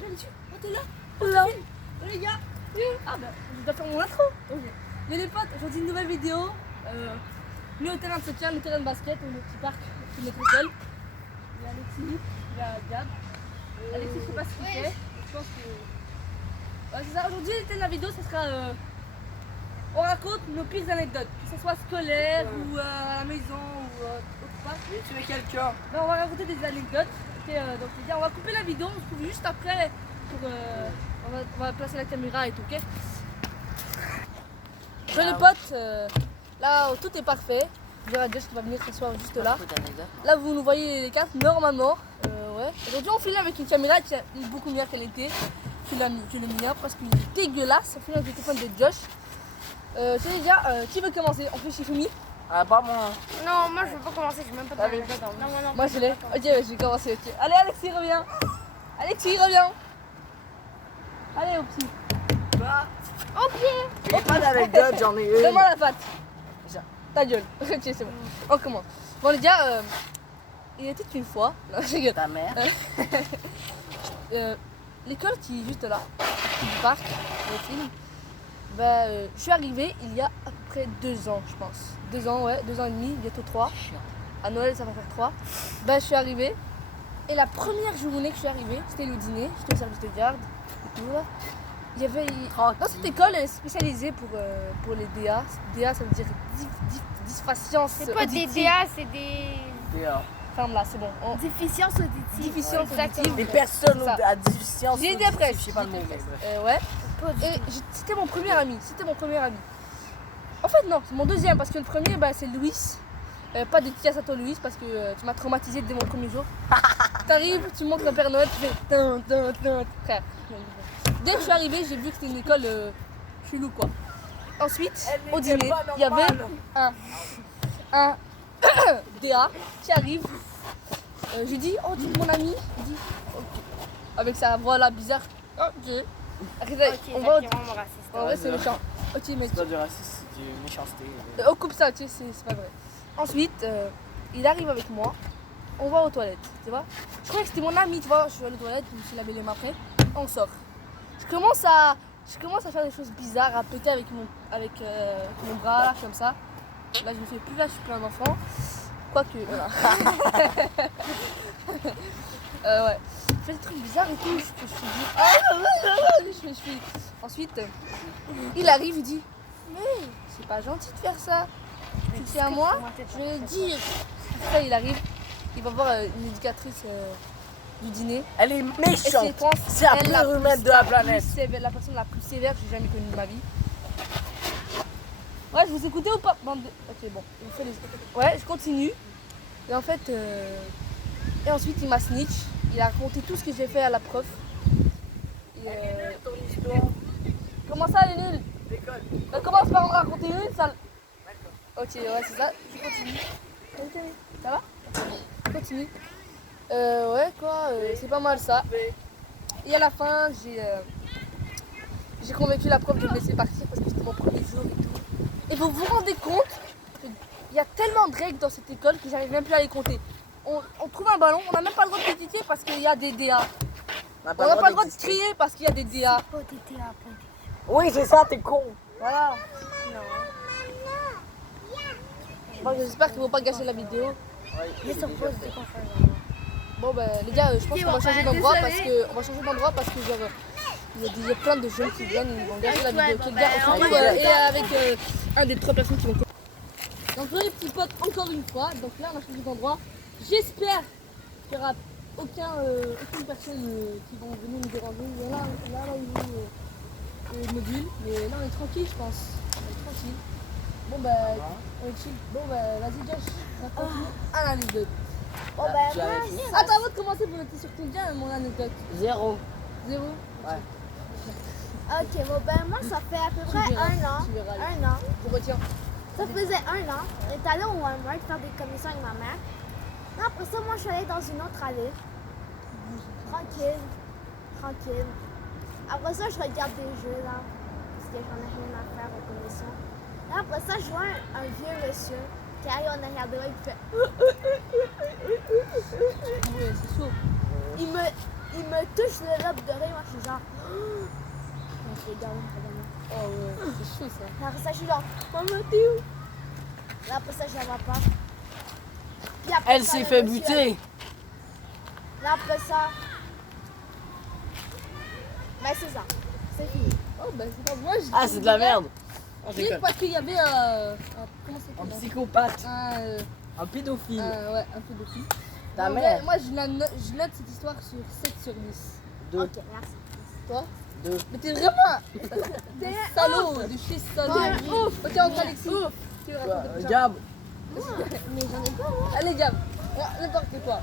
rappelle dessus. Oh, t'es là. Là. Oh, les gars. Ah bah, je dois faire mon intro. Ok. Mais les potes, aujourd'hui une nouvelle vidéo. On est au terrain de soccer, le terrain de basket, au petit parc de notre école. Il y a Alexis, il y a Gab. Alexis, je sais pas ce qu'il fait. Je pense que. Ouais, c'est ça. Aujourd'hui, le thème de la vidéo, ce sera. On raconte nos pires anecdotes, que ce soit scolaire ou à la maison ou autre part. Oui, tu es quelqu'un. Ben, on va raconter des anecdotes. Ok, donc les gars, on va couper la vidéo, on se trouve juste après pour on va placer la caméra et tout, ok? Bon les potes, là tout est parfait. Je dirais à Josh qui va venir s'asseoir juste là. Là vous nous voyez les quatre normalement. Ouais. Aujourd'hui on filme avec une caméra qui a une beaucoup meilleure qualité que le mien parce qu'il est dégueulasse. On filme avec le téléphone de Josh. Tiens les gars, qui veut commencer? On fait Shifumi? Ah, pas moi. Non, moi je veux pas commencer, j'ai même pas de Allez. anecdote. Non. Moi je l'ai. Ok, je vais commencer. Ok. Allez Alexis reviens. Alexis reviens. Allez au petit. Au pied. J'ai pas d'anecdote, j'en ai une. Donne-moi la patte. Déjà. Ta gueule. Ok, c'est bon. On commence. Bon les gars, il était une fois. Non, je rigole. Ta mère. L'école qui est juste là, du parc, le film. Bah, je suis arrivée il y a à peu près 2 ans, je pense. 2 ans, ouais, 2 ans et demi, bientôt 3. À Noël, ça va faire 3. Bah, je suis arrivée. Et la première journée que je suis arrivée, c'était le dîner. J'étais au service de garde et tout là. Il y avait. Dans cette école, elle est spécialisée pour les DA. DA, ça veut dire dysfacience. C'est pas des DA, c'est des Ferme là, c'est bon. déficiences auditives. Déficience auditive. Des personnes C'est ça. à déficience. J'ai été après. Je sais pas le mot, mais Ouais. Pas du Et tout. c'était mon premier ami. C'était mon premier ami. En fait, non, c'est mon deuxième parce que le premier, bah, c'est Louis. Pas de dédicace à toi, Louis, parce que tu m'as traumatisé dès mon premier jour. T'arrives, tu montres le Père Noël, tu fais tin, tin, tin. Frère. Dès que je suis arrivée, j'ai vu que c'était une école chelou, quoi. Ensuite, au dîner, il y avait un DA qui arrive. Je lui dis, oh, tu es mon ami? Il dit, ok. Avec sa voix là bizarre. Ok. Arrive, Ok, on va au... Zach est vraiment raciste. En vrai, c'est méchant. Ok, mais c'est pas du racisme, c'est du méchanceté. on coupe ça, tu sais, c'est pas vrai. Ensuite, il arrive avec moi. On va aux toilettes, tu vois. Je croyais que c'était mon ami, tu vois. Je suis allée aux toilettes, je me suis lavé les mains après. On sort. Je commence à faire des choses bizarres, à péter avec mon bras, là, comme ça. Là, je me fais plus là, je suis plein d'enfants. Quoique, voilà. Ouais. Je fais des trucs bizarres et tout. Je suis. Ensuite, il arrive, il dit, mais c'est pas gentil de faire ça. Tu le fais à moi, je vais le dire. Après, il arrive, il va voir une éducatrice du dîner. Elle est Et méchante. pense, C'est la elle, pire humaine de la planète. la personne la plus sévère que j'ai jamais connue de ma vie. Ouais, je vous écoutez ou pas? Ok, bon. Ouais, je continue. Et en fait, et ensuite, il m'a snitch. Il a raconté tout ce que j'ai fait à la prof. Ton histoire. Comment ça, elle est nulle? L'école. Bah, commence par en raconter une, ça. Ok, ouais, c'est ça. Je continue. Ça va? Je continue. Ouais, quoi, c'est pas mal ça. Et à la fin, j'ai convaincu la prof de me laisser partir parce que c'était mon premier jour et tout. Et vous vous rendez compte qu'il y a tellement de règles dans cette école que j'arrive même plus à les compter. On trouve un ballon, on n'a même pas le droit de critiquer parce qu'il y a des DA. On n'a pas le droit de crier parce qu'il y a des DA. Pas des DA, pas des Oui, c'est ça, t'es con. Voilà. Non. Bon, j'espère qu'ils vont pas gâcher la vidéo. Je suppose de quoi faire. Bon ben les gars, je pense qu'on va changer d'endroit parce que genre il y a plein de jeunes qui viennent, ils vont gâcher la vidéo. Ok, gars, on se retrouve, et avec un des 3 personnes qui vont. Donc les petits potes encore une fois. Donc là on a changé d'endroit. J'espère qu'il n'y aura aucune personne qui vont venir nous déranger. Là ils vont au module, mais là on est tranquille je pense. On est tranquille. Bon ben on est chill. Bon ben vas-y Josh, raconte-nous un anecdote. Bon, ben, moi, Attends, avant de commencer, vous notez sur combien mon anecdote? 0. 0? Ouais. Ok, bon ben moi ça fait à peu près Tu verras, 1 an. tu verras. 1 an. Je retiens. Ça faisait 1 an. On est allé au Walmart faire des commissions avec ma mère. Là, après ça, moi je suis allée dans une autre allée. Tranquille. Tranquille. Après ça, je regarde des jeux là. Parce que j'en ai rien à faire aux commissions. Là, après ça, je vois un vieux monsieur qui arrive en arrière de moi et qui fait. Oui, c'est chaud. Il il me touche le lobe d'oreille, moi je suis genre. Je regarde, Oh ouais, c'est chaud ça. après ça, je suis genre, maman, t'es où? Là, après ça, je la vois pas. Puis après Elle ça, s'est le fait monsieur, buter. Là, après ça. Ben, c'est ça. C'est fini. Oh bah c'est pas moi. Ah, c'est de la merde. Oh, Oui, parce qu'il y avait comment ça Un s'appelle psychopathe. un Un pédophile. ouais, un peu de fille. Ta En vrai, mère. moi je note cette histoire sur 7 sur 10. 2. Ok, merci. Toi 2. Mais t'es vraiment t'es salaud, de chez salaud. Ok, entre Alexis. Tu veux raconter ça? Gab. Mais j'en ai pas, moi. Allez Gab, n'importe quoi.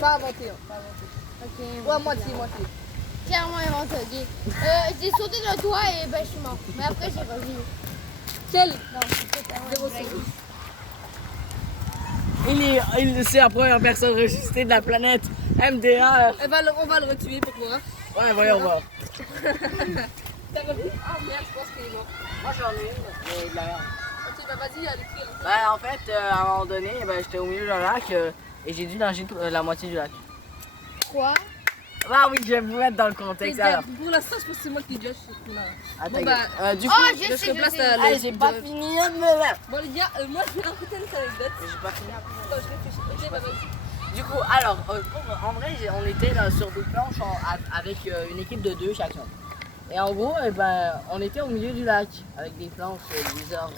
Pas inventé, hein, pas inventé. Ok. Ou à moitié. Clairement inventé, ok. J'ai sauté de toi et ben je suis mort. Mais après j'ai revu. Quel Non, c'est totalement Zéro une blague. C'est la première personne enregistrée de la planète. MDR. On va le retuer pour voir. Ouais, voyons voir. T'as revu? Ah merde, je pense qu'il est mort. Moi j'en ai une, mais de la merde. Ok, bah vas-y, Alexis. Bah, en fait, à un moment donné, j'étais au milieu d'un lac et j'ai dû nager la moitié du lac. Quoi? Bah oui, je vais vous mettre dans le contexte alors. Pour l'instant, je pense que c'est moi qui judge ce coup-là. Attends, Bon, bah, du coup, Oh, je je sais, replace je sais. allez, j'ai pas fini. Mais Bon les gars, moi je vais raconter une anecdote. j'ai pas fini. Attends, je réfléchis. Ok, bah vas-y. Du coup, alors, en vrai, on était là sur des planches avec une équipe de 2 chacun. Et en gros, on était au milieu du lac avec des planches, des heures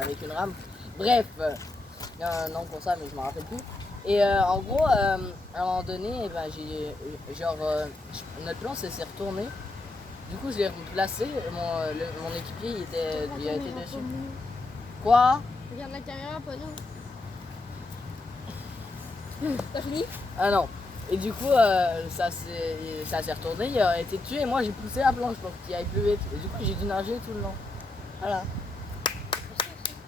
avec une rame. Bref, il y a un nom pour ça, mais je m'en rappelle plus. Et en gros, à un moment donné, notre planche s'est retournée. Du coup, je l'ai replacé. Mon équipier, il a été dessus. Quoi? Regarde la caméra, pas nous. T'as fini? Ah non. Et du coup, ça s'est retourné, il a été tué et moi j'ai poussé la planche pour qu'il aille plus vite. Et du coup, j'ai dû nager tout le long. Voilà.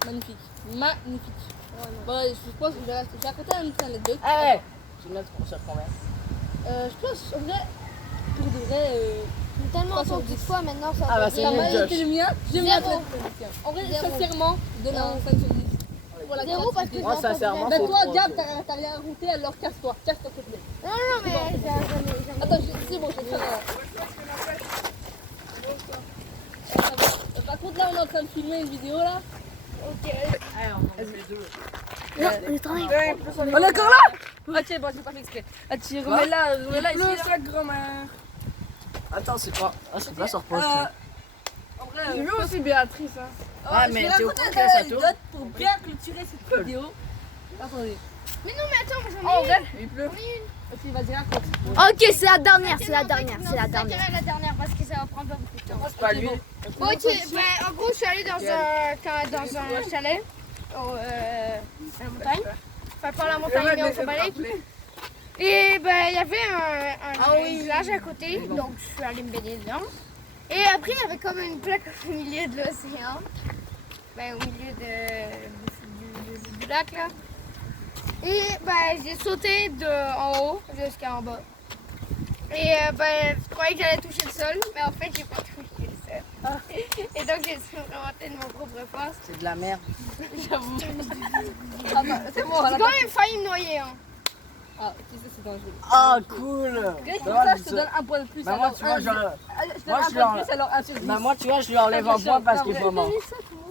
Magnifique. Magnifique. Bon, je pense que je vais raconter une petite anecdote. Hey, tu notes sur combien? Je pense, en vrai, pour de vrai, J'ai tellement 3 sur entendu 10. de fois maintenant ça Ah, bah, va c'est dire- nul. pas mal Josh. été le mien. J'aime bien Zéro. le tien. En vrai, Zéro. sincèrement, je donne un 5 sur 10. Pour la Zéro parce que créativité. Moi, j'ai entendu sincèrement, Mais la- toi, c'est Gab, trop, t'as rien raconté, alors casse-toi. Casse-toi, s'il te plaît. Non, non, mais j'en ai- Attends, c'est bon, je vais faire Par contre, là, on est en train de filmer une vidéo, là. Non, le temps est. On est encore là? Ok, bon, j'ai pas fait exprès. Ah, tu remets là ici. Là. grand-mère. Attends, c'est quoi? Ah, c'est pas sur pause. En vrai, J'ai vu aussi Béatrice. Hein. Ouais, je mais vais t'es au raconter courant une que ça anecdote pour bien clôturer cette vidéo. Attendez. Mais non, mais attends, j'en En ai vrai, Il pleut. ok, vas-y, raconte. Ok, c'est la dernière, une. c'est la dernière, Non, c'est la c'est dernière. la dernière parce que ça va prendre pas beaucoup de temps. Moi, c'est pas lui. Bon, ok, ben, en gros, je suis allée dans un chalet à la montagne. Enfin, pas à la montagne, mais au Chabalek. Et ben, il y avait un village à côté, donc je suis allée me baigner dedans. Et après, il y avait comme une plaque au milieu de l'océan, ben, au milieu du lac là. Et ben, j'ai sauté de en haut jusqu'en bas. Et ben, je croyais que j'allais toucher le sol, mais en fait, j'ai pas touché le sol. Et donc, j'ai surmonté de mon propre force. C'est de la merde. J'avoue. Ah bah, c'est bon, J'ai quand même failli me noyer. Hein. Ah, ok, ça c'est dangereux. Ah, cool. Ok, pour ça, je te donne un point de plus. Bah, moi, alors tu vois, un- genre. je te donne moi, un je suis point en- de plus, alors 1 sur 10. Bah, moi, tu vois, je lui enlève un point parce qu'il est pas mort.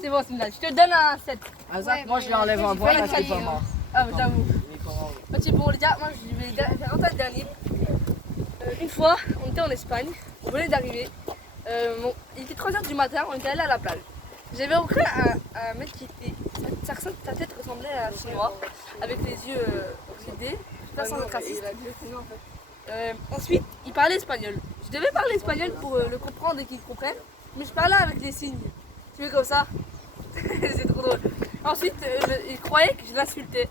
C'est bon, c'est une blague. Je te donne un 7. Ah, ça, Ouais, moi, je lui mais enlève un j'ai point failli parce qu'il est pas faillir. mort. Ah, bah, j'avoue. Il est pas mort. Ok, bon, les gars, moi je vais faire un tas de dernier. Une fois, on était en Espagne, on venait d'arriver. Il était 3h du matin, on était allé à la plage. J'avais rencontré un mec qui était. Sa tête ressemblait à un chinois, avec les yeux oxydés, pas sans être raciste. Ensuite, il parlait espagnol. Je devais parler espagnol pour le comprendre et qu'il comprenne, mais je parlais avec des signes. Tu veux comme ça? C'est trop drôle. Ensuite, il croyait que je l'insultais.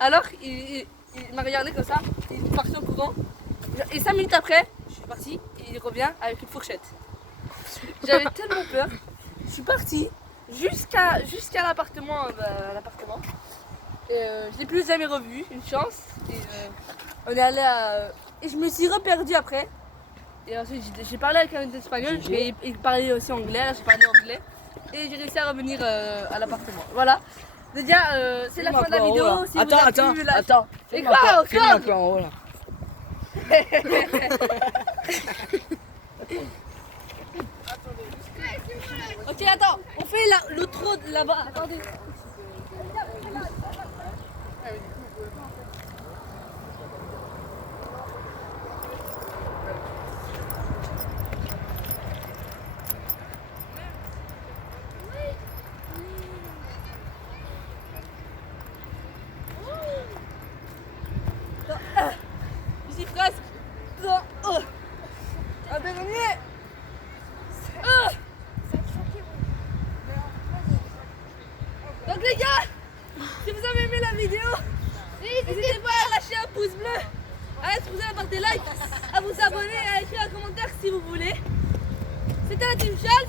Alors, il m'a regardé comme ça, il est parti au courant. Et 5 minutes après, je suis partie et il revient avec une fourchette. J'avais tellement peur. Je suis partie jusqu'à l'appartement. Je l'ai plus jamais revu, une chance. Et, on est allé à. Et je me suis reperdue après. Et ensuite, j'ai parlé avec un espagnol, et il parlait aussi anglais, là j'ai parlé anglais. Et j'ai réussi à revenir à l'appartement. Voilà. Déjà, c'est la fin de la vidéo. Si vous a plu, Attends. Et quoi, Filme-moi encore quoi en haut là. Ok, attends, on fait l'outro là-bas. Attendez. Ici presque. Un dernier. Donc les gars, si vous avez aimé la vidéo, n'hésitez pas à lâcher un pouce bleu, à exploser la barre des likes, à vous abonner et à écrire un commentaire si vous voulez. C'était la Team Charles.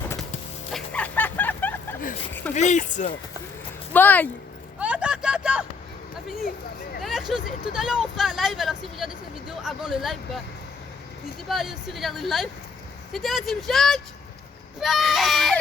Peace. Bye. Oh, attends. On a fini. Dernière chose, tout à l'heure on fera un live, alors si vous regardez cette vidéo avant le live, bah, n'hésitez pas à aller aussi regarder le live. C'était la Team Charles. Bye.